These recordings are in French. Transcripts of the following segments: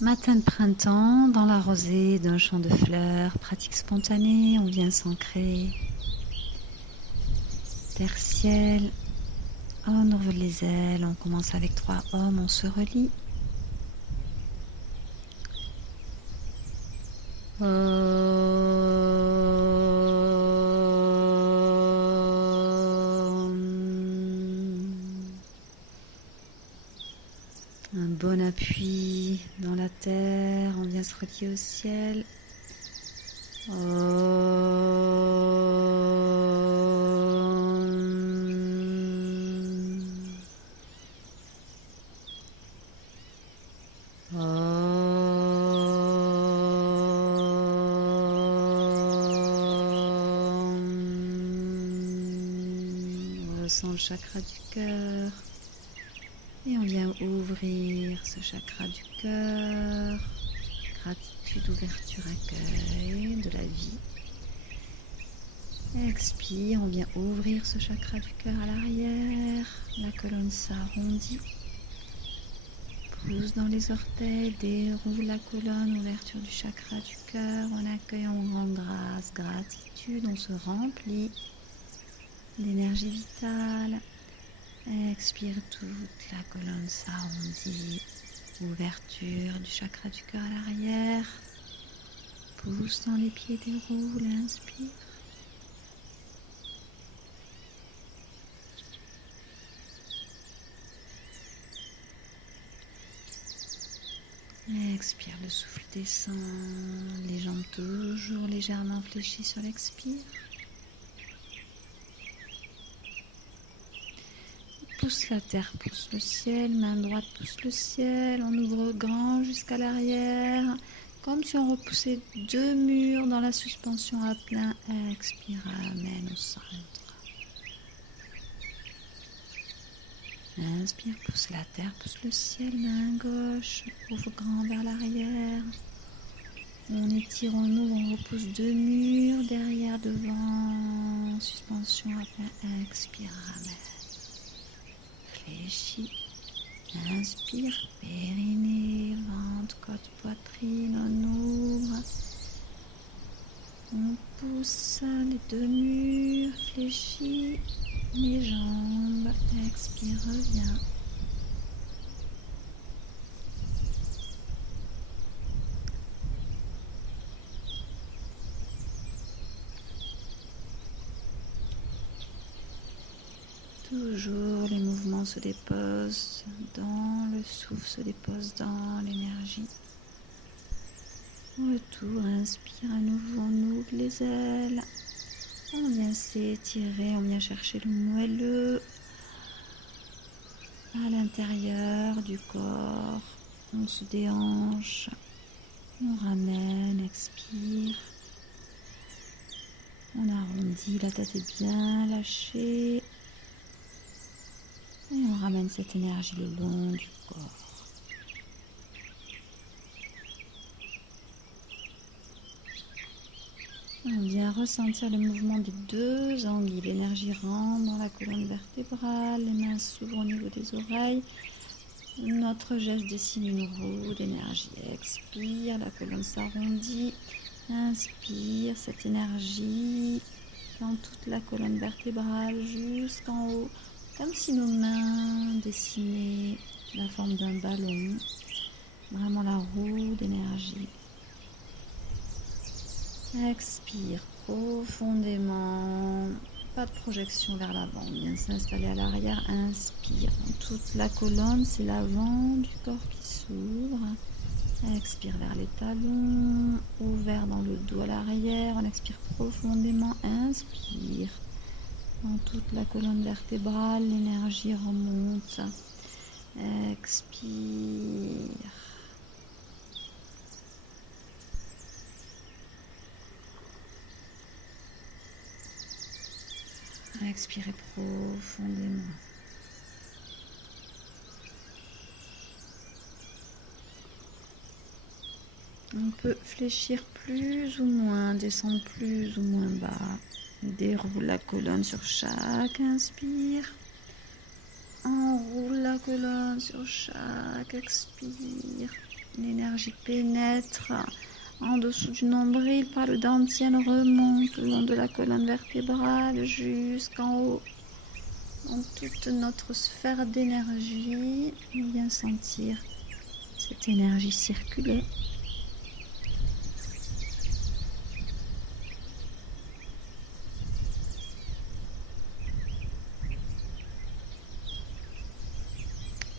Matin de printemps, dans la rosée d'un champ de fleurs, pratique spontanée, on vient s'ancrer. Terre-ciel, on ouvre les ailes, on commence avec 3 hommes, on se relie. Un bon appui dans la terre, on vient se relier au ciel. On ressent le chakra du cœur. Et on vient ouvrir ce chakra du cœur. Gratitude, ouverture, accueil de la vie. Expire, on vient ouvrir ce chakra du cœur à l'arrière. La colonne s'arrondit. Pousse dans les orteils, déroule la colonne, ouverture du chakra du cœur. On accueille, on rend grâce, gratitude, on se remplit d'énergie vitale. Expire, toute la colonne s'arrondit. Ouverture du chakra du cœur à l'arrière. Pousse dans les pieds, déroule, inspire. Expire, le souffle descend, les jambes toujours légèrement fléchies sur l'expire. Pousse la terre, pousse le ciel, main droite pousse le ciel, on ouvre grand jusqu'à l'arrière, comme si on repoussait 2 murs dans la suspension à plein. Expire, amène au centre. Inspire, pousse la terre, pousse le ciel, main gauche, ouvre grand vers l'arrière. On étire, on ouvre, on repousse 2 murs, derrière, devant, suspension à plein. Expire, ramène. Fléchis. Inspire, périnée, ventre, côte, poitrine, on ouvre. On pousse les 2 murs, fléchis les jambes. Expire, reviens. Toujours les mouvements se déposent dans le souffle, se déposent dans l'énergie. Retour, inspire à nouveau, on ouvre les ailes. On vient s'étirer, on vient chercher le moelleux à l'intérieur du corps. On se déhanche, on ramène, expire. On arrondit, la tête est bien lâchée. Et on ramène cette énergie le long du corps. On vient ressentir le mouvement des 2 anguilles. L'énergie rentre dans la colonne vertébrale, les mains s'ouvrent au niveau des oreilles. Notre geste dessine une roue d'énergie. Expire, la colonne s'arrondit. Inspire cette énergie dans toute la colonne vertébrale jusqu'en haut. Comme si nos mains dessinaient la forme d'un ballon, vraiment la roue d'énergie. Expire profondément, pas de projection vers l'avant, on vient s'installer à l'arrière, inspire. Toute la colonne, c'est l'avant du corps qui s'ouvre. Expire vers les talons, ouvert dans le dos à l'arrière, on expire profondément, inspire. Dans toute la colonne vertébrale, l'énergie remonte. Expire. Expirez profondément. On peut fléchir plus ou moins, descendre plus ou moins bas. Déroule la colonne sur chaque inspire. Enroule la colonne sur chaque expire. L'énergie pénètre en dessous du nombril par le dantian, remonte le long de la colonne vertébrale jusqu'en haut. Dans toute notre sphère d'énergie, on vient sentir cette énergie circuler.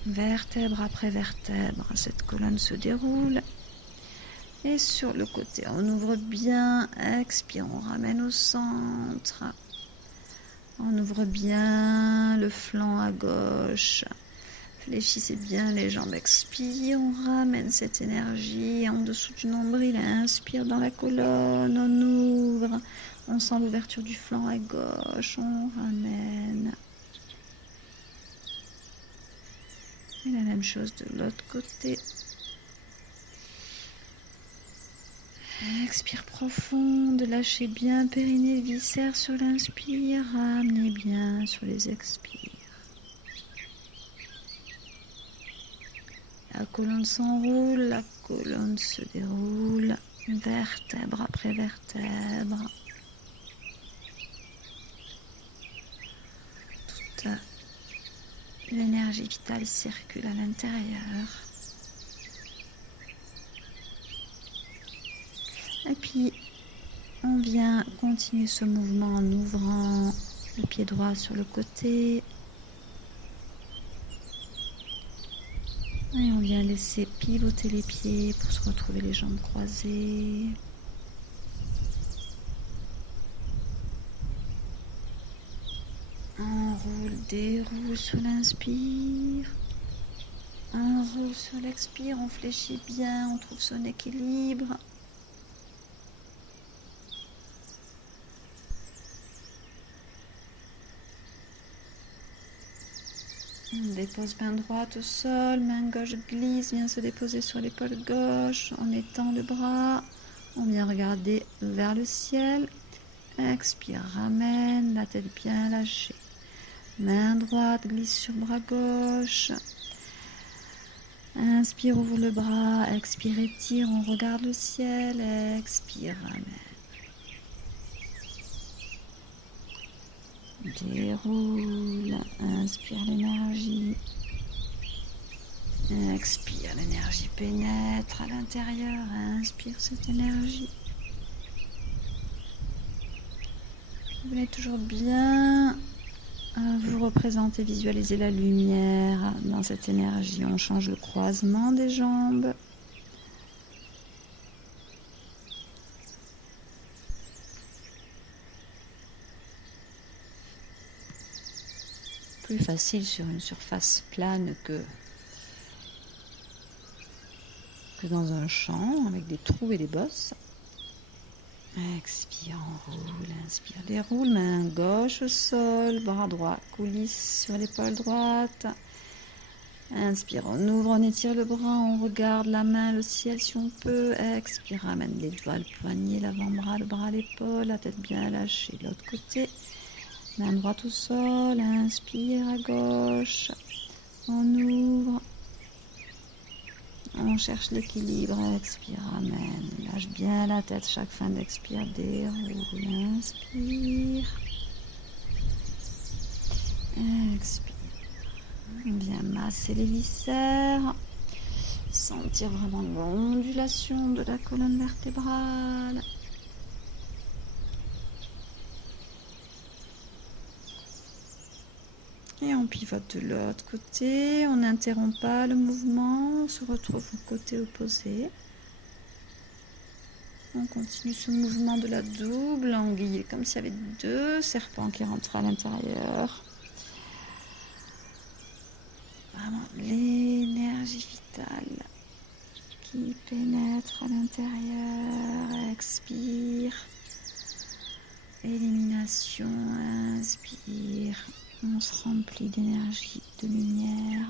Vertèbre après vertèbre, cette colonne se déroule. Et sur le côté, on ouvre bien, expire, on ramène au centre. On ouvre bien le flanc à gauche. Fléchissez bien les jambes, expire, on ramène cette énergie en dessous du nombril, inspire dans la colonne, on ouvre, on sent l'ouverture du flanc à gauche, on ramène. Et la même chose de l'autre côté. Expire profonde, lâchez bien périnée, viscères sur l'inspire, ramenez bien sur les expires. La colonne s'enroule, la colonne se déroule, vertèbre après vertèbre. Toute l'énergie vitale circule à l'intérieur. Et puis, on vient continuer ce mouvement en ouvrant le pied droit sur le côté. Et on vient laisser pivoter les pieds pour se retrouver les jambes croisées. Enroule, déroule sur l'inspire. Enroule sur l'expire, on fléchit bien, on trouve son équilibre. On dépose main droite au sol, main gauche glisse, vient se déposer sur l'épaule gauche. On étend le bras, on vient regarder vers le ciel. Expire, ramène la tête bien lâchée. Main droite glisse sur bras gauche. Inspire, ouvre le bras. Expire, étire, on regarde le ciel. Expire, ramène. Déroule, inspire l'énergie. Expire, l'énergie pénètre à l'intérieur. Inspire cette énergie. Vous venez toujours bien vous représenter, visualiser la lumière dans cette énergie. On change le croisement des jambes. Plus facile sur une surface plane que dans un champ avec des trous et des bosses. Expire, enroule, inspire, déroule, main gauche au sol, bras droit coulisse sur l'épaule droite. Inspire, on ouvre, on étire le bras, on regarde la main, le ciel si on peut. Expire, ramène les doigts, le poignet, l'avant-bras, le bras, l'épaule, la tête bien lâchée. De l'autre côté, main droite au sol, inspire à gauche, on ouvre. On cherche l'équilibre, expire, ramène, lâche bien la tête, chaque fin d'expire, déroule, inspire, expire. On vient masser les viscères, sentir vraiment l'ondulation de la colonne vertébrale. Et on pivote de l'autre côté, on n'interrompt pas le mouvement, on se retrouve au côté opposé. On continue ce mouvement de la double anguille, comme s'il y avait deux serpents qui rentrent à l'intérieur. Vraiment l'énergie vitale qui pénètre à l'intérieur, expire. Élimination, inspire. On se remplit d'énergie, de lumière.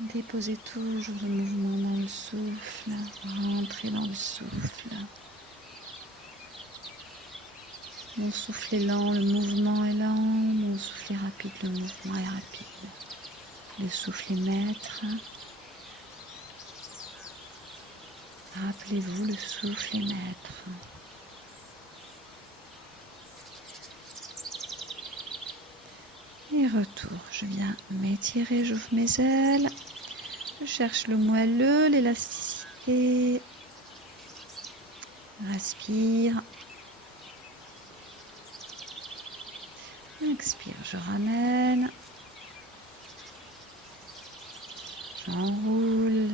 Déposez toujours le mouvement dans le souffle, rentrez dans le souffle. Mon souffle est lent, le mouvement est lent, mon souffle est rapide, le mouvement est rapide. Le souffle est maître. Rappelez-vous, le souffle est maître. Et retour, je viens m'étirer, j'ouvre mes ailes. Je cherche le moelleux, l'élasticité. Respire. Expire, je ramène. J'enroule.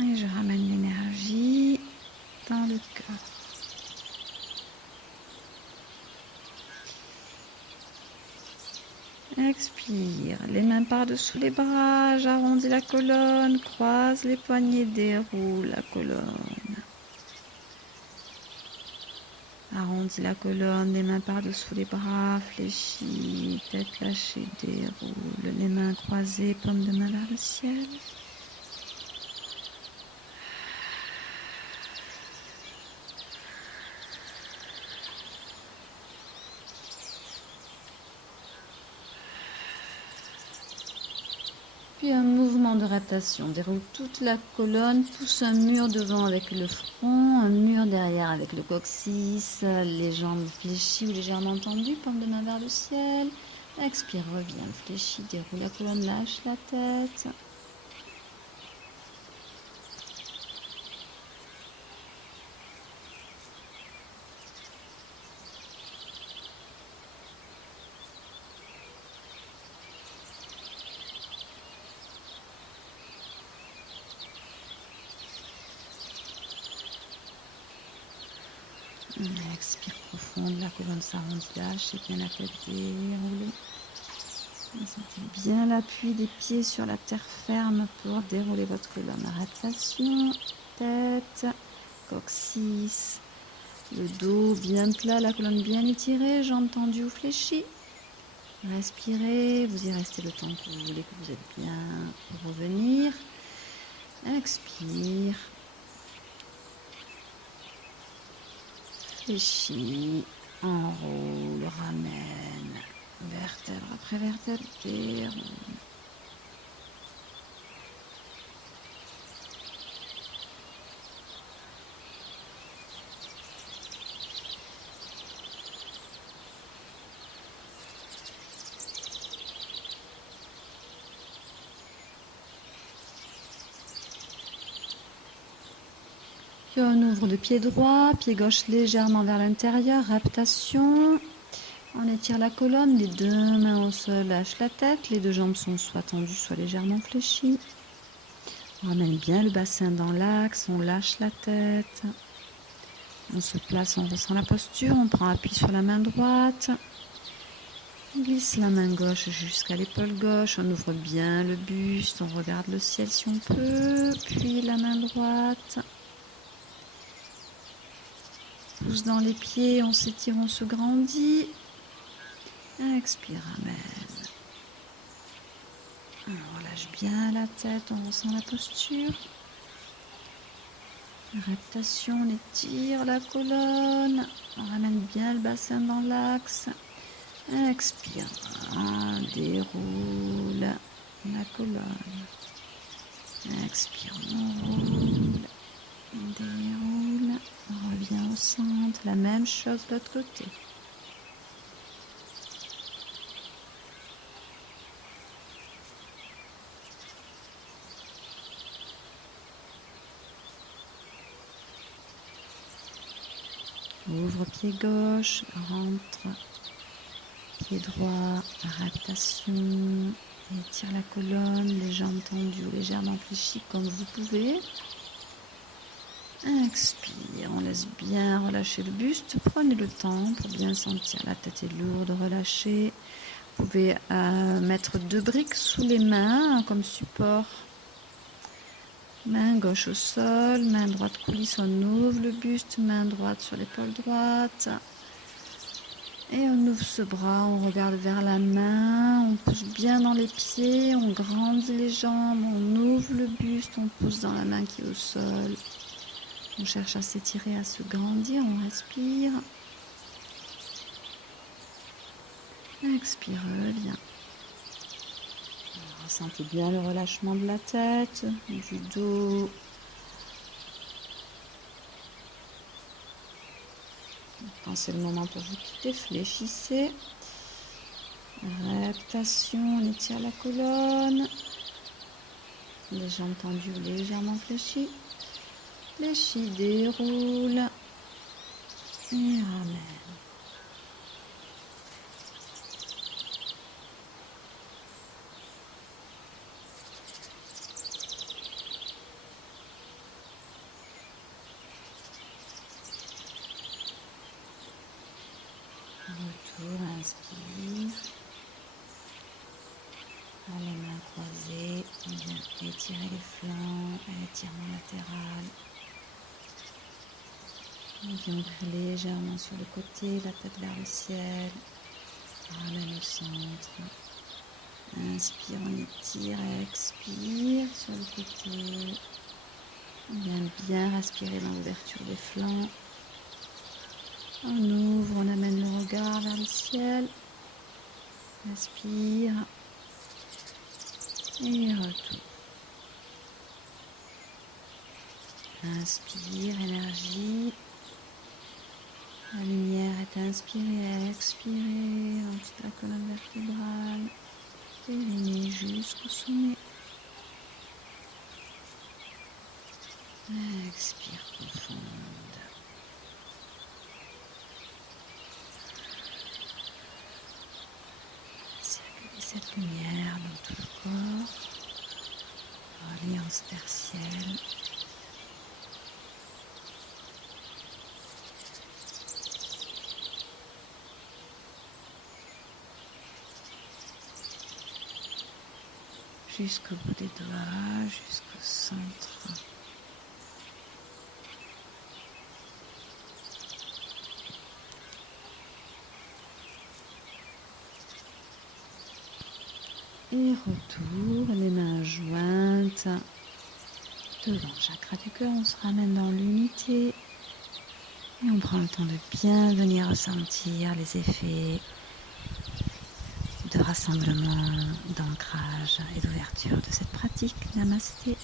Et je ramène l'énergie dans le cœur. Expire, les mains par-dessous les bras, j'arrondis la colonne, croise les poignets, déroule la colonne. Arrondis la colonne, les mains par-dessous les bras, fléchis, tête lâchée, déroule, les mains croisées, paume de main vers le ciel. Puis un mouvement de rotation, déroule toute la colonne, pousse un mur devant avec le front, un mur derrière avec le coccyx, les jambes fléchies ou légèrement tendues, paume de main vers le ciel. Expire, reviens, fléchis, déroule la colonne, lâche la tête. Expire profonde, la colonne s'arrondit, lâche et bien la tête déroulée. Sentez bien l'appui des pieds sur la terre ferme pour dérouler votre colonne. Rotation, tête, coccyx, le dos bien plat, la colonne bien étirée, jambes tendues ou fléchies. Respirez, vous y restez le temps que vous voulez, que vous êtes bien pour revenir. Expire. Fléchis, enroule, ramène, vertèbre après vertèbre, déroule. Puis on ouvre le pied droit, pied gauche légèrement vers l'intérieur, raptation. On étire la colonne, les deux mains au sol, lâche la tête, les deux jambes sont soit tendues, soit légèrement fléchies. On ramène bien le bassin dans l'axe, on lâche la tête. On se place, on ressent la posture, on prend appui sur la main droite. On glisse la main gauche jusqu'à l'épaule gauche, on ouvre bien le buste, on regarde le ciel si on peut, puis la main droite. Pousse dans les pieds, on s'étire, on se grandit. Expire, ramène. On relâche bien la tête, on ressent la posture. Rotation, on étire la colonne. On ramène bien le bassin dans l'axe. Expire, déroule la colonne. Expire, on roule, déroule. On revient au centre, la même chose de l'autre côté. Ouvre pied gauche, rentre, pied droit, rotation, étire la colonne, les jambes tendues ou légèrement fléchies comme vous pouvez. Expire, on laisse bien relâcher le buste, prenez le temps pour bien sentir, la tête est lourde, relâchée. Vous pouvez mettre deux briques sous les mains comme support. Main gauche au sol, main droite coulisse, on ouvre le buste, main droite sur l'épaule droite. Et on ouvre ce bras, on regarde vers la main, on pousse bien dans les pieds, on grandit les jambes, on ouvre le buste, on pousse dans la main qui est au sol. On cherche à s'étirer, à se grandir, on respire. Expire, bien. Ressentez bien le relâchement de la tête, du dos. Quand c'est le moment pour vous quitter, fléchissez. Réaptation, on étire la colonne. Les jambes tendues ou légèrement fléchies. Fléchis, déroule. Et ramène. Retour, inspire. Les mains croisées, on vient étirer les flancs, étirement latéral. On vient ouvrir légèrement sur le côté, la tête vers le ciel. Ramène au centre. Inspire, on étire, expire sur le côté. On vient bien respirer dans l'ouverture des flancs. On ouvre, on amène le regard vers le ciel. Respire. Et retour. Inspire, énergie. La lumière est inspirée, expirée, ensuite la colonne vertébrale, périnée jusqu'au sommet. Expire profonde. Circuler cette lumière dans tout le corps, alliance tertielle. Jusqu'au bout des doigts, jusqu'au centre. Et retour, les mains jointes devant le chakra du cœur. On se ramène dans l'unité et on prend le temps de bien venir ressentir les effets de rassemblement, d'ancrage et d'ouverture de cette pratique. Namasté.